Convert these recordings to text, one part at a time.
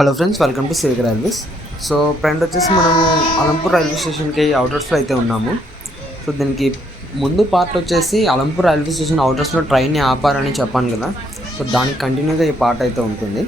Hello friends, welcome to civic railways. So friend వచ్చేసి మనము Alampur railway స్టేషన్కి అవుటర్స్లో అయితే ఉన్నాము. సో దీనికి ముందు పార్ట్ వచ్చేసి అలంపూర్ రైల్వే స్టేషన్ అవుటర్స్లో ట్రైన్ని ఆపారని చెప్పాను కదా. సో దానికి కంటిన్యూగా ఈ పార్ట్ అయితే ఉంటుంది.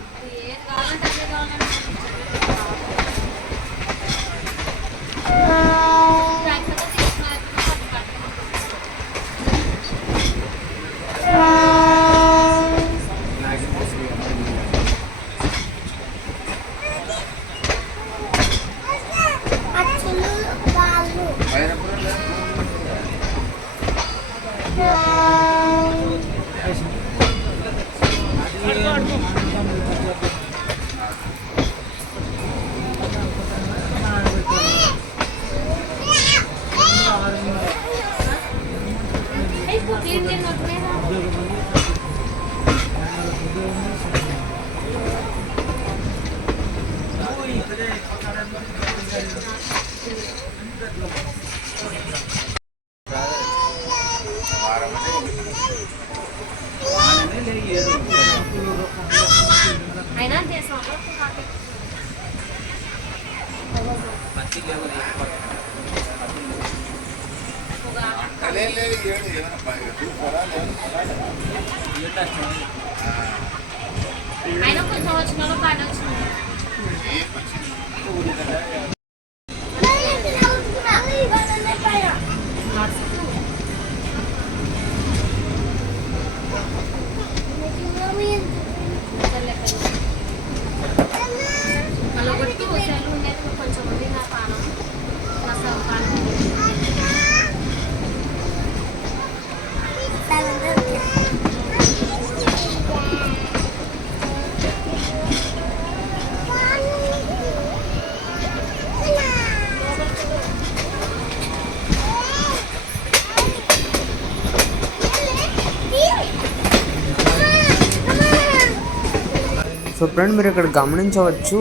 సో ఫ్రెండ్, మీరు ఇక్కడ గమనించవచ్చు,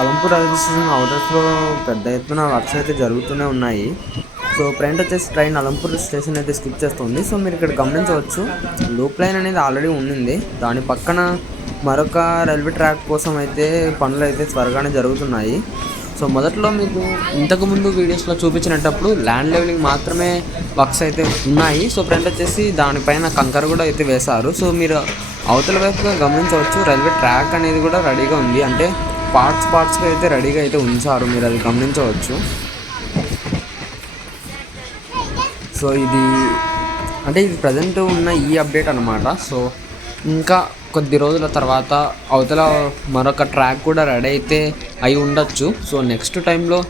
అలంపూర్ రైల్వే స్టేషన్ అవుటర్స్లో పెద్ద ఎత్తున వర్క్స్ అయితే జరుగుతూనే ఉన్నాయి. సో ఫ్రెండ్ వచ్చేసి ట్రైన్ అలంపూర్ స్టేషన్ అయితే స్కిప్ చేస్తుంది. సో మీరు ఇక్కడ గమనించవచ్చు, లూప్ లైన్ అనేది ఆల్రెడీ ఉండింది. దాని పక్కన మరొక రైల్వే ట్రాక్ కోసం అయితే పనులు అయితే త్వరగానే జరుగుతున్నాయి. సో మొదట్లో మీకు ఇంతకుముందు వీడియోస్లో చూపించినప్పుడు ల్యాండ్ లెవెలింగ్ మాత్రమే వర్క్స్ అయితే ఉన్నాయి. సో ఫ్రెండ్ వచ్చేసి దానిపైన కంకర కూడా అయితే వేశారు. సో మీరు అవతల వైపుగా గమనించవచ్చు, రైల్వే ట్రాక్ అనేది కూడా రెడీగా ఉంది. అంటే పార్ట్స్గా అయితే రెడీగా అయితే ఉంచారు, మీరు అది గమనించవచ్చు. సో ఇది ప్రజెంట్ ఉన్న ఈ అప్డేట్ అనమాట. సో ఇంకా కొద్ది రోజుల తర్వాత అవతల మరొక ట్రాక్ కూడా రెడీ అయితే అయి ఉండొచ్చు. సో నెక్స్ట్ టైంలో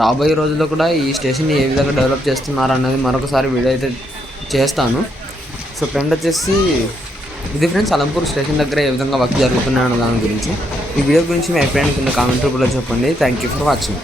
రాబోయే రోజుల్లో కూడా ఈ స్టేషన్ని ఏ విధంగా డెవలప్ చేస్తున్నారు అన్నది మరొకసారి వీడియో అయితే చేస్తాను. సో ఫ్రెండ్ వచ్చేసి ఇది ఫ్రెండ్స్, అలంపూర్ స్టేషన్ దగ్గర ఏ విధంగా వర్క్ జరుగుతున్నాయి అన్న దాని గురించి. ఈ వీడియో గురించి మీ అభిప్రాయాన్ని కింద కామెంట్ రూపంలో చెప్పండి. Thank you for watching.